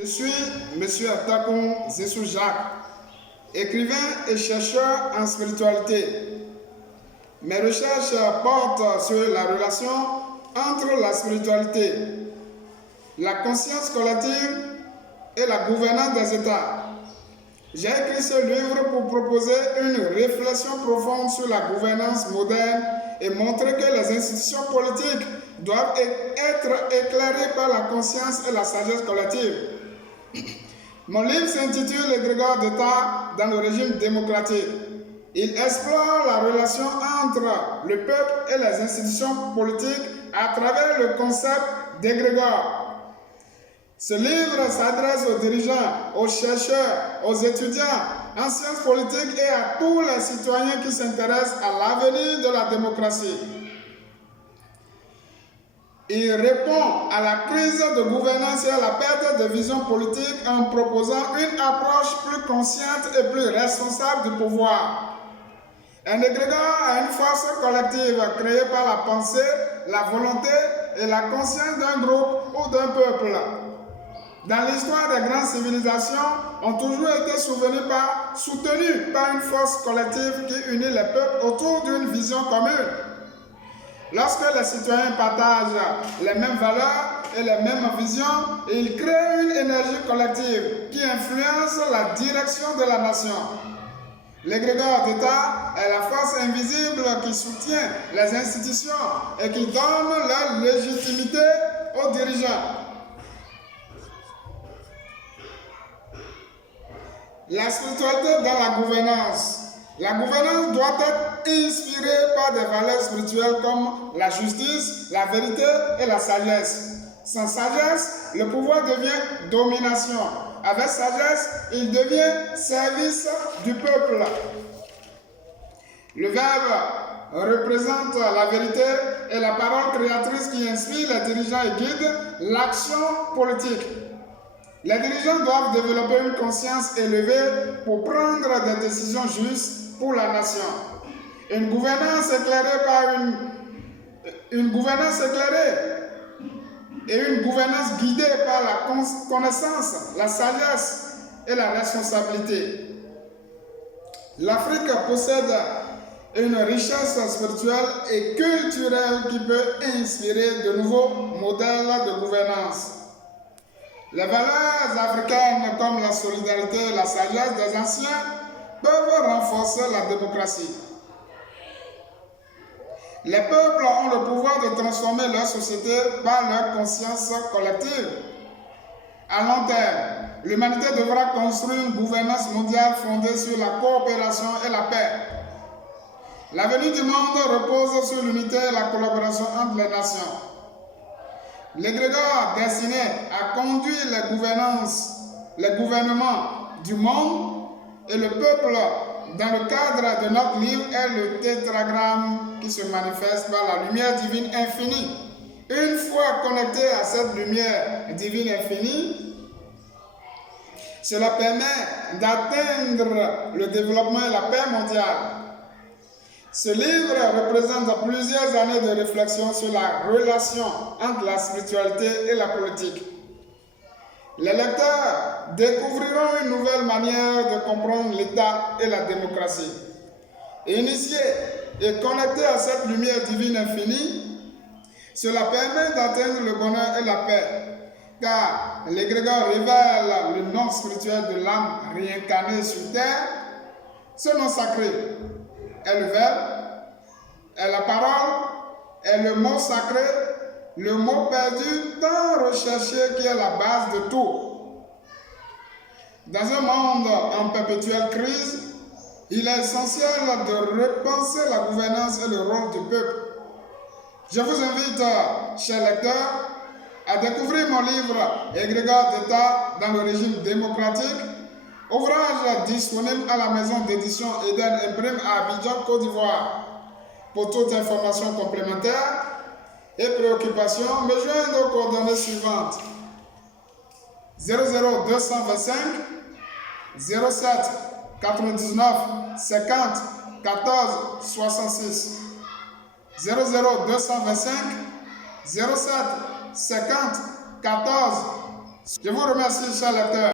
Je suis M. Atakon Zessou Jacques, écrivain et chercheur en spiritualité. Mes recherches portent sur la relation entre la spiritualité, la conscience collective et la gouvernance des États. J'ai écrit ce livre pour proposer une réflexion profonde sur la gouvernance moderne et montrer que les institutions politiques doivent être éclairées par la conscience et la sagesse collective. Mon livre s'intitule L'égrégore d'État dans le régime démocratique. Il explore la relation entre le peuple et les institutions politiques à travers le concept d'égrégore. Ce livre s'adresse aux dirigeants, aux chercheurs, aux étudiants en sciences politiques et à tous les citoyens qui s'intéressent à l'avenir de la démocratie. Il répond à la crise de gouvernance et à la perte de vision politique en proposant une approche plus consciente et plus responsable du pouvoir. Un égrégore a une force collective créée par la pensée, la volonté et la conscience d'un groupe ou d'un peuple. Dans l'histoire des grandes civilisations, ont toujours été soutenues par une force collective qui unit les peuples autour d'une vision commune. Lorsque les citoyens partagent les mêmes valeurs et les mêmes visions, ils créent une énergie collective qui influence la direction de la nation. L'égrégore d'État est la force invisible qui soutient les institutions et qui donne leur légitimité aux dirigeants. La spiritualité dans la gouvernance. La gouvernance doit être inspirée par des valeurs spirituelles comme la justice, la vérité et la sagesse. Sans sagesse, le pouvoir devient domination. Avec sagesse, il devient service du peuple. Le verbe représente la vérité et la parole créatrice qui inspire les dirigeants et guide l'action politique. Les dirigeants doivent développer une conscience élevée pour prendre des décisions justes pour la nation. Une gouvernance éclairée et une gouvernance guidée par la connaissance, la sagesse et la responsabilité. L'Afrique possède une richesse spirituelle et culturelle qui peut inspirer de nouveaux modèles de gouvernance. Les valeurs africaines comme la solidarité et la sagesse des anciens peuvent renforcer la démocratie. Les peuples ont le pouvoir de transformer leur société par leur conscience collective. À long terme, l'humanité devra construire une gouvernance mondiale fondée sur la coopération et la paix. L'avenir du monde repose sur l'unité et la collaboration entre les nations. L'égrégore destiné à conduire les gouvernements du monde et le peuple dans le cadre de notre livre est le tétragramme qui se manifeste par la lumière divine infinie. Une fois connecté à cette lumière divine infinie, cela permet d'atteindre le développement et la paix mondiale. Ce livre représente plusieurs années de réflexion sur la relation entre la spiritualité et la politique. Les lecteurs découvriront une nouvelle manière de comprendre l'État et la démocratie. Initiés et connectés à cette lumière divine infinie, cela permet d'atteindre le bonheur et la paix, car l'égrégore révèle le nom spirituel de l'âme réincarnée sur terre. Ce nom sacré est le verbe, est la parole, est le mot sacré, le mot perdu tant recherché qui est la base de tout. Dans un monde en perpétuelle crise, il est essentiel de repenser la gouvernance et le rôle du peuple. Je vous invite, chers lecteurs, à découvrir mon livre Égrégore d'État dans le régime démocratique, ouvrage disponible à la maison d'édition Eden Imprime à Abidjan, Côte d'Ivoire. Pour toute information complémentaire et préoccupation, me joindre aux coordonnées suivantes: 00225 07 99 50 14 66 00225 07 50 14 Je vous remercie, chers lecteurs.